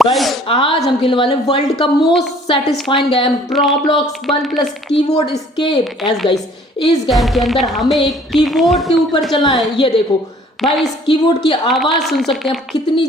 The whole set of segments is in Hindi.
गाइस आज हम खेलने वाले हैं वर्ल्ड का most satisfying game Roblox 1 plus keyboard escape. S guys, इस गेम के अंदर हमें एक कीबोर्ड के ऊपर चलना है। ये देखो भाई, इस कीबोर्ड की आवाज सुन सकते हैं आप, कितनी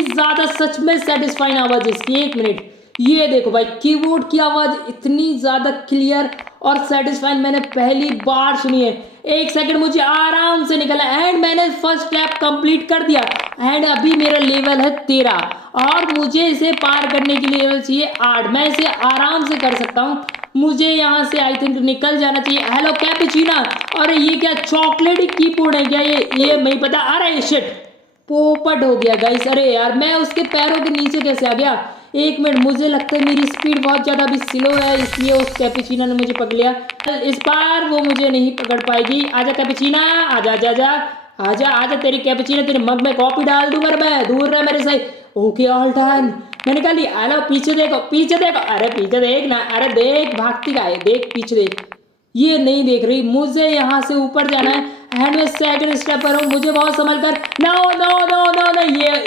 ज्यादा सच में सेटिस्फाइंग आवाज है इसकी। एक मिनट, ये देखो भाई, कीबोर्ड की आवाज इतनी ज्यादा क्लियर और सेटिस्फाइंग मैंने पहली बार सुनी है। एक सेकंड मुझे आराम से निकला एंड मैंने फर्स्ट स्टेप कंप्लीट कर दिया एंड अभी मेरा लेवल है 13 और मुझे इसे पार करने के लिए लेवल चाहिए 8। मैं इसे आराम से कर सकता हूँ। मुझे यहाँ से आई थिंक निकल जाना चाहिए। हेलो कैपुचिना, अरे ये क्या चॉकलेट कीबोर्ड है क्या? ये नहीं पता। अरे शिट, पोपट हो गया गाइस। अरे यार, मैं उसके पैरों के नीचे कैसे आ गया? एक मिनट, मुझे लगता है मेरी स्पीड बहुत ज़्यादा अभी स्लो है, इसलिए उस कैपुचिना ने मुझे पकड़ लिया। इस बार वो मुझे नहीं पकड़ पाएगी। आजा कैपुचिना, आजा आजा आजा आजा आजा, तेरी कैपुचिना तेरे मग में कॉफी डाल दूंगा मैं, दूर रह मेरे से। ओके ऑल डन, मैंने कहा ली। हेलो पीछे देखो, पीछे देखो, अरे पीछे देख ना, अरे देख भागती का है, देख पीछे देख। ये नहीं देख रही। मुझे यहाँ से ऊपर जाना है एंड मैं सेकंड स्टेप पर हूँ। मुझे बहुत संभल कर। No no no no no,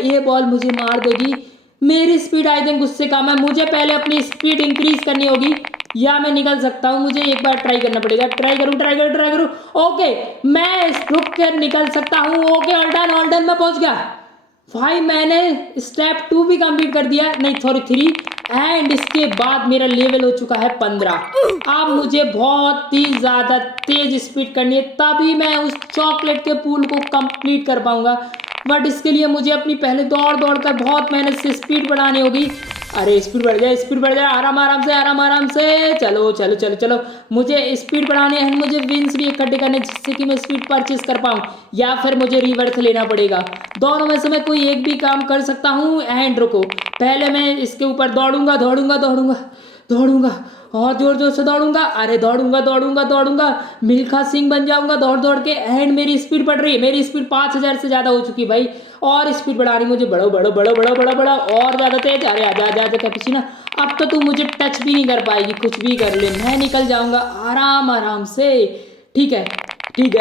ये बॉल मुझे मार देगी। मेरी स्पीड आई थिंक उससे कम है। मुझे पहले अपनी स्पीड इंक्रीज करनी होगी या मैं निकल सकता हूँ। मुझे एक बार ट्राई करना पड़ेगा। ट्राई करूँ। ओके, मैं रुक कर निकल सकता हूँ। ओके ऑल डन, मैं पहुंच गया भाई। मैंने स्टेप 2 भी कंप्लीट कर दिया, नहीं सॉरी 3। एंड इसके बाद मेरा लेवल हो चुका है 15। अब मुझे बहुत ही ज़्यादा तेज स्पीड करनी है, तभी मैं उस चॉकलेट के पूल को कंप्लीट कर पाऊंगा। बट इसके लिए मुझे अपनी पहले दौड़ कर बहुत मेहनत से स्पीड बढ़ानी होगी। अरे स्पीड बढ़ जाए, आराम से। चलो चलो चलो चलो, मुझे स्पीड बढ़ानी है। मुझे विंस भी इकट्ठे करने जिससे कि मैं स्पीड परचेज कर पाऊँ, या फिर मुझे रिवर्स लेना पड़ेगा। दोनों में से मैं कोई एक भी काम कर सकता हूँ। एंड रुको, पहले मैं इसके ऊपर दौड़ूंगा और जोर जोर से दौड़ूंगा। अरे दौड़ूंगा, मिल्खा सिंह बन जाऊंगा दौड़ के। एंड मेरी स्पीड बढ़ रही है, मेरी स्पीड 5000 से ज़्यादा हो चुकी है भाई। और स्पीड बढ़ा रही मुझे, बढ़ो और ज़्यादा तेज। अरे आजा कैपुचिना, अब तो तू मुझे टच भी नहीं कर पाएगी। कुछ भी कर ले, मैं निकल जाऊंगा आराम से। ठीक है,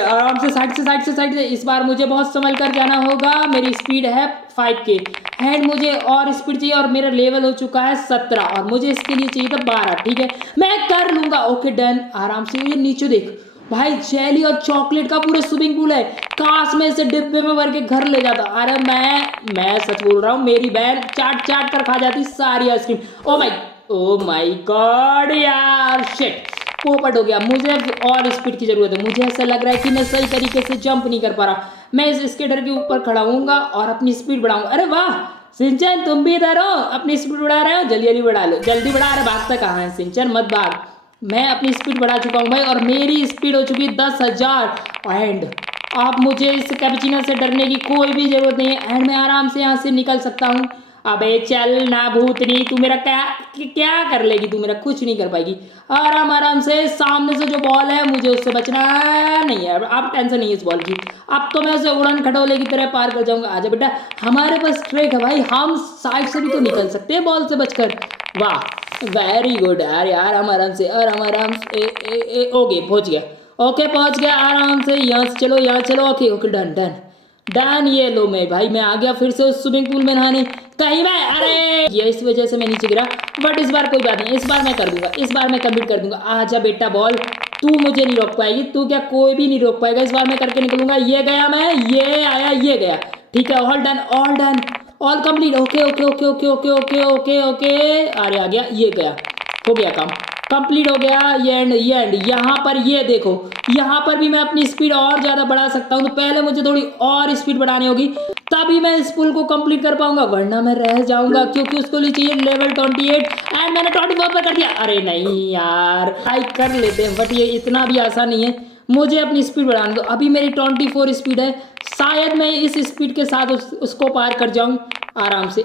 आराम से साइड से। इस बार मुझे बहुत संभल कर जाना होगा। मेरी स्पीड है 5K एंड मुझे और स्पीड चाहिए और मेरा लेवल हो चुका है 17 और मुझे इसके लिए चाहिए था 12। ठीक है, मैं कर लूंगा। ओके डन, आराम से। ये नीचे देख भाई, जेली और चॉकलेट का पूरा स्विमिंग पूल है। काश में इसे डिब्बे में भर के घर ले जाता। अरे मैं सच बोल रहा हूँ, मेरी बहन चाट कर खा जाती सारी आइसक्रीम। ओ माय गॉड यार, शिट, पोपट हो गया। मुझे और स्पीड की जरूरत है। मुझे ऐसा लग रहा है कि मैं सही तरीके से जंप नहीं कर पा रहा। मैं इस स्केटर के ऊपर खड़ा होऊंगा और अपनी स्पीड बढ़ाऊंगा। अरे वाह सिंचन, तुम भी इधर हो, अपनी स्पीड बढ़ा रहे हो? जल्दी बढ़ा लो, जल्दी बढ़ा। रहे भागता कहाँ है सिंचन, मत भाग। मैं अपनी स्पीड बढ़ा चुका हूँ भाई और मेरी स्पीड हो चुकी है 10,000। एंड अब मुझे इस कैपुचिनो से डरने की कोई भी जरूरत नहीं है एंड मैं आराम से यहाँ से निकल सकता हूँ। अबे चल ना भूतनी, तू मेरा क्या कर लेगी? तू मेरा कुछ नहीं कर पाएगी। आराम से। सामने से जो बॉल है मुझे उससे बचना नहीं है। अब टेंशन नहीं है इस बॉल की। अब तो मैं उसे उड़न खटोले की तरह पार कर जाऊंगा। आजा बेटा, हमारे पास ट्रिक है भाई, हम साइड से भी तो निकल सकते हैं बॉल से बचकर। वाह, वेरी गुड यार। आराम से ओके पहुंच गया। आराम से। यहाँ से चलो। Okay done. ये लो मैं आ गया फिर से उस स्विमिंग पूल में नहाने। कहीं मैं, अरे ये इस वजह से मैं नीचे गिरा। बट इस बार कोई बात नहीं, इस बार मैं कर दूंगा, इस बार मैं कंप्लीट कर दूंगा। आजा बेटा बॉल, तू मुझे नहीं रोक पाएगी। तू क्या, कोई भी नहीं रोक पाएगा। इस बार मैं करके निकलूंगा। ये गया मैं, ये आया, ये गया। ठीक है, all done all complete. Okay. अरे आ गया, ये गया, हो गया काम, कंप्लीट हो गया। ये एंड यहाँ पर ये देखो, यहाँ पर भी मैं अपनी स्पीड और ज़्यादा बढ़ा सकता हूँ। तो पहले मुझे थोड़ी और स्पीड बढ़ानी होगी, तभी मैं इस पुल को कंप्लीट कर पाऊंगा, वरना मैं रह जाऊंगा क्योंकि उसको लिए चाहिए लेवल 28 एंड मैंने 24 पर कर दिया। अरे नहीं यार, ट्राई कर लेते हैं बट ये इतना भी आसान नहीं है। मुझे अपनी स्पीड बढ़ाने दो। अभी मेरी 24 स्पीड है, शायद मैं इस स्पीड के साथ उसको पार कर जाऊँ। आराम से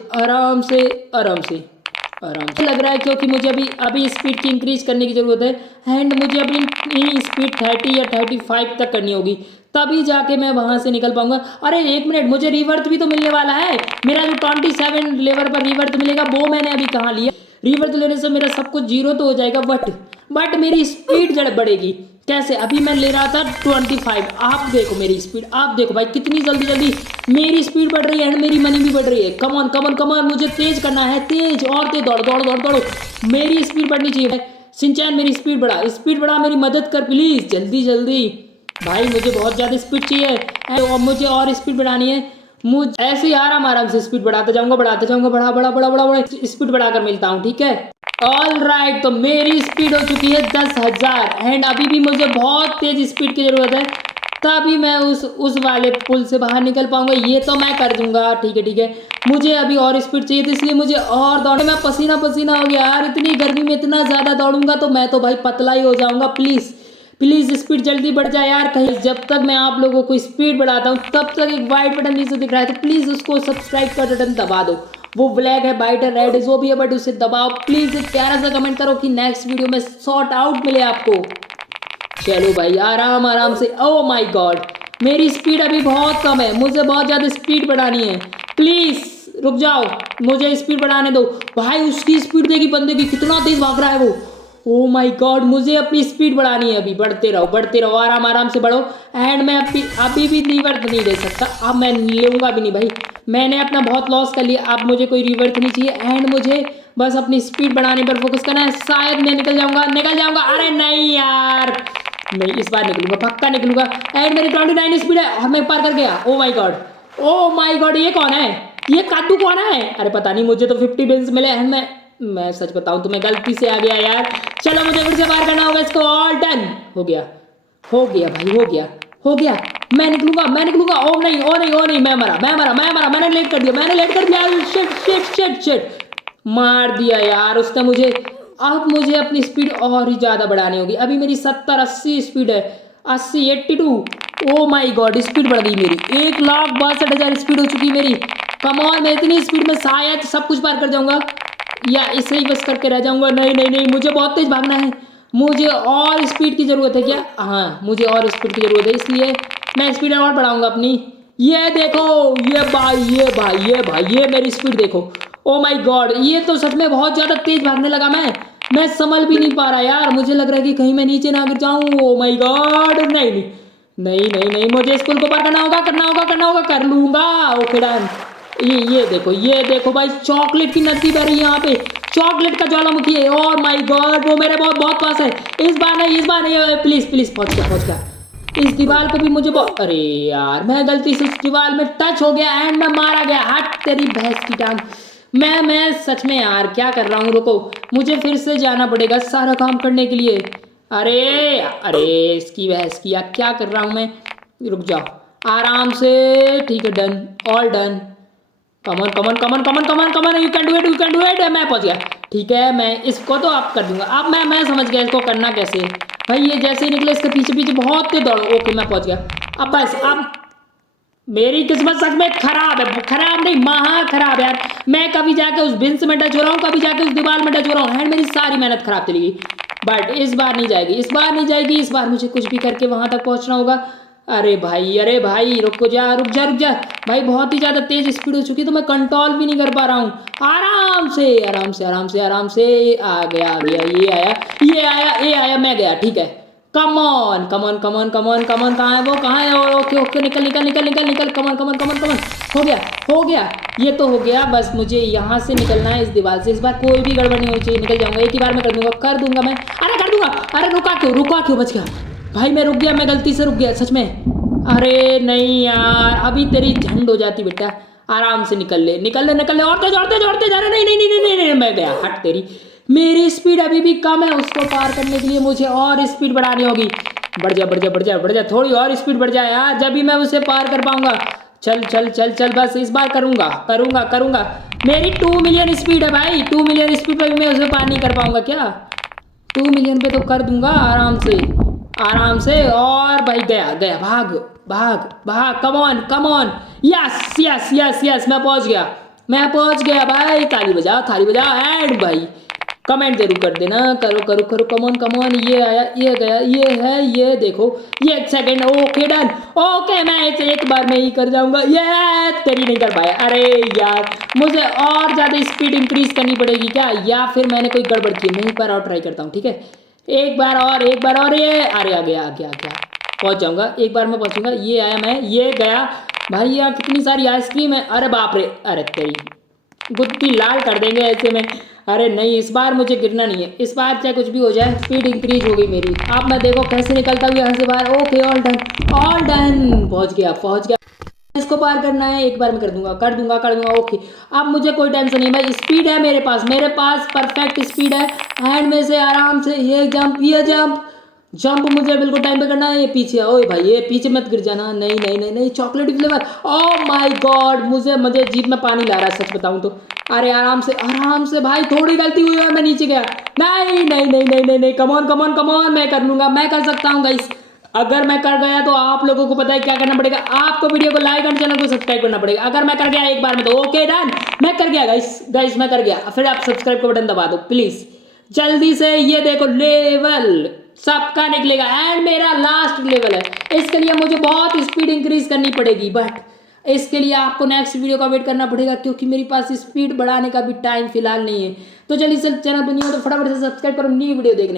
लग रहा है क्योंकि मुझे अभी स्पीड की इंक्रीज करने की ज़रूरत है एंड मुझे अपनी स्पीड 30 या 35 तक करनी होगी, तभी जाके मैं वहाँ से निकल पाऊंगा। अरे एक मिनट, मुझे रिवर्थ भी तो मिलने वाला है। मेरा जो 27 लेवल पर रिवर्थ मिलेगा वो मैंने अभी कहाँ लिया। रिवर्थ लेने से मेरा सब कुछ जीरो तो हो जाएगा बट मेरी स्पीड जड़ बढ़ेगी। कैसे? अभी मैं ले रहा था 25। आप देखो मेरी स्पीड, आप देखो भाई कितनी जल्दी जल्दी मेरी स्पीड बढ़ रही है एंड मेरी मनी भी बढ़ रही है। Come on come on come on, मुझे तेज करना है, तेज और तेज, दौड़ दौड़ दौड़ दौड़ो। मेरी स्पीड बढ़नी चाहिए। सिंचैन मेरी स्पीड बढ़ा, मेरी मदद कर प्लीज, जल्दी जल्दी। भाई मुझे बहुत ज़्यादा स्पीड चाहिए और मुझे और स्पीड बढ़ानी है। मुझे ऐसे ही आराम आराम से स्पीड बढ़ाते जाऊंगा, बड़ा बड़ा बड़ा बड़ा बड़ा स्पीड बढ़ाकर मिलता हूँ, ठीक है। ऑल राइट, तो मेरी स्पीड हो चुकी है 10,000 एंड अभी भी मुझे बहुत तेज स्पीड की ज़रूरत है, तभी मैं उस वाले पुल से बाहर निकल पाऊंगा। ये तो मैं कर दूंगा, ठीक है ठीक है। मुझे अभी और स्पीड चाहिए तो इसलिए मुझे और दौड़े। मैं पसीना पसीना हो गया यार, इतनी गर्मी में इतना ज़्यादा दौड़ूंगा तो मैं तो भाई पतला ही हो जाऊंगा। प्लीज़ प्लीज़ स्पीड जल्दी बढ़ जाए यार कहीं। जब तक मैं आप लोगों को स्पीड बढ़ाता हूँ तब तक एक वाइट बटन नीचे दिख रहा है, तो प्लीज़ उसको सब्सक्राइब का बटन दबा दो। वो ब्लैक है, वाइट है, रेड है, जो भी है, बट उसे दबाओ प्लीज़। एक प्यारा सा कमेंट करो कि नेक्स्ट वीडियो में शॉर्ट आउट मिले आपको। चलो भाई आराम आराम से। ओ माय गॉड, मेरी स्पीड अभी बहुत कम है, मुझे बहुत ज़्यादा स्पीड बढ़ानी है। प्लीज़ रुक जाओ, मुझे स्पीड बढ़ाने दो। भाई उसकी स्पीड देखी बंदे की, कितना तेज भाग रहा है वो। ओ माय गॉड, मुझे अपनी स्पीड बढ़ानी है अभी। बढ़ते रहो, आराम आराम से बढ़ो। एंड मैं अभी भी रिवर्स नहीं दे सकता, अब मैं लूँगा भी नहीं भाई। मैंने अपना बहुत लॉस कर लिया, अब मुझे कोई रिवर्स नहीं चाहिए एंड मुझे बस अपनी स्पीड बढ़ाने पर फोकस करना है। शायद मैं निकल जाऊंगा। अरे नहीं यार, मैं इस बार निकलूंगा, पक्का निकलूंगा। एंड मेरी 29 स्पीड है और मैं पार कर गया। ओ माय गॉड, ये कौन है? ये कादू कौन है? अरे पता नहीं, मुझे तो 50 बिन्स मिले हैं। मैं सच बताऊं तो मैं गलती से आ गया यार। चलो मुझे फिर से पार करना होगा इसको। ऑल डन, हो गया भाई, हो गया। मैं निकलूंगा। ओ नहीं, मैं मरा। मैंने लेट कर दिया। शिट मार दिया यार उसने मुझे। अब मुझे अपनी स्पीड और ही ज़्यादा बढ़ानी होगी। अभी मेरी 70-80 स्पीड है, 80 82। ओ माय गॉड, स्पीड बढ़ गई मेरी, 1,62,000 स्पीड हो चुकी मेरी। कम ऑन, मैं इतनी स्पीड में शायद सब कुछ पार कर जाऊंगा या इसे ही बस करके रह जाऊंगा। नहीं, मुझे बहुत तेज भागना है। मुझे और स्पीड की ज़रूरत है क्या? हाँ, मुझे और स्पीड की ज़रूरत है, इसलिए मैं स्पीड और बढ़ाऊंगा अपनी। ये देखो, ये मेरी स्पीड देखो। ओ माय गॉड, ये तो सच में बहुत ज़्यादा तेज भागने लगा। मैं संभल भी नहीं पा रहा यार, मुझे लग रहा है कि कहीं मैं नीचे ना गिर जाऊं। ओ माय गॉड, नहीं, मुझे इस पुल को पार करना होगा, कर लूंगा। Okay done. ये देखो भाई, चॉकलेट की नदी बह रही है यहाँ पे, चॉकलेट का ज्वालामुखी है। और माय गॉड, वो मेरे बहुत पास है। इस बार नहीं, प्लीज पहुंच गया। इस दीवार पे भी मुझे अरे यार, मैं गलती से इस दीवार में टच हो गया एंड मैं मारा गया। हट तेरी भैंस की टांग। मैं सच में यार क्या कर रहा हूँ, रुको, मुझे फिर से जाना पड़ेगा सारा काम करने के लिए। अरे इसकी भैंस की, यार क्या कर रहा हूँ मैं। रुक जाओ आराम से, ठीक है, done, all done. Come on, you can do it. मैं पहुंच गया, ठीक है। मैं इसको तो आप कर दूंगा। अब मैं समझ गया इसको करना कैसे। भाई ये जैसे ही निकले इसके पीछे बहुत तेज दौड़ो। ओके, मैं पहुंच गया। अब बस, अब मेरी किस्मत सच में खराब है, खराब नहीं, महा खराब यार। मैं कभी जाके उस बिंस में टच हो रहा हूँ, कभी जाके उस दीवार में टच हो रहा हूँ, मेरी सारी मेहनत खराब चली गई। बट इस बार नहीं जाएगी, इस बार मुझे कुछ भी करके वहां तक पहुंचना होगा। अरे भाई रुक जा भाई, बहुत ही ज़्यादा तेज स्पीड हो चुकी है तो मैं कंट्रोल भी नहीं कर पा रहा हूँ। आराम से आ गया। ये आया, मैं गया, ठीक है। कम ऑन, कहाँ है वो, ओके, निकल, कम ऑन। हो गया, ये तो हो गया। बस मुझे यहाँ से निकलना है, इस दीवार से। इस बार कोई भी गड़बड़ नहीं होनी चाहिए, निकल जाऊंगा एक ही बार में, कर दूंगा मैं। अरे रुका क्यों, बच गया भाई। मैं रुक गया, मैं गलती से रुक गया सच में। अरे नहीं यार, अभी तेरी झंड हो जाती बेटा। आराम से निकल ले, और तेज जा रहा। नहीं, मैं गया। हट तेरी, मेरी स्पीड अभी भी कम है, उसको पार करने के लिए मुझे और स्पीड बढ़ानी होगी। बढ़ जा, थोड़ी और स्पीड बढ़ जाए यार, जब भी मैं उसे पार कर पाऊंगा। चल, बस इस बार करूंगा। मेरी 2 मिलियन स्पीड है भाई, 2 मिलियन स्पीड पर भी मैं उसे पार नहीं कर पाऊंगा क्या? 2 मिलियन पे तो कर दूंगा आराम से। और भाई गया, भाग, कम ऑन। यस, मैं पहुंच गया भाई। थाली बजा एंड भाई कमेंट जरूर कर देना। करो, कम ऑन। ये आया, ये गया, ये है, ये देखो, ये 1 सेकेंड। ओके डन, ओके, मैं एक बार में ही कर जाऊंगा। ये तेरी नहीं कर पाया। अरे यार, मुझे और ज़्यादा स्पीड इंक्रीज करनी पड़ेगी क्या, या फिर मैंने कोई गड़बड़ की? मैं एक बार और ट्राई करता हूँ, ठीक है। एक बार और ये अरे आ गया पहुंच जाऊंगा, एक बार में पहुंचूंगा। ये आया मैं, ये गया भाई। यहाँ कितनी सारी आइसक्रीम है, अरे बाप रे, अरे तेरी गुत्ती लाल कर देंगे ऐसे में। अरे नहीं, इस बार मुझे गिरना नहीं है, इस बार चाहे कुछ भी हो जाए। स्पीड इंक्रीज हो गई मेरी। अब मैं देखो कैसे निकलता हूँ यहाँ से बाहर। ओके, ऑल डन पहुंच गया। इसको पार करना है, एक बार में कर दूंगा। ओके, अब मुझे कोई टेंशन नहीं भाई, स्पीड है मेरे पास परफेक्ट स्पीड है। एंड में से आराम से ये जंप मुझे बिल्कुल टाइम पे करना है। ये पीछे, ओए भाई ये पीछे मत गिर जाना। नहीं, chocolate flavour, oh my God, मुझे जीभ में पानी ला रहा है सच बताऊं तो। अरे आराम से भाई, थोड़ी गलती हुई है, मैं नीचे गया। नहीं, कम ऑन, मैं कर लूंगा, मैं कर सकता हूँ गाइस। अगर मैं कर गया तो आप लोगों को पता है क्या करना पड़ेगा, आपको वीडियो को लाइक और चैनल को सब्सक्राइब करना पड़ेगा। अगर मैं कर गया एक बार में तो ओके डन, मैं कर गया गाइस मैं कर गया। फिर आप सब्सक्राइब का बटन दबा दो प्लीज जल्दी से। ये देखो लेवल सबका निकलेगा एंड मेरा लास्ट लेवल है। इसके लिए मुझे बहुत स्पीड इंक्रीज करनी पड़ेगी, बट इसके लिए आपको नेक्स्ट वीडियो का वेट करना पड़ेगा, क्योंकि मेरे पास स्पीड बढ़ाने का भी टाइम फिलहाल नहीं है। तो जल्दी से चैनल बनिए तो फटाफट से सब्सक्राइब करो न्यू वीडियो देखने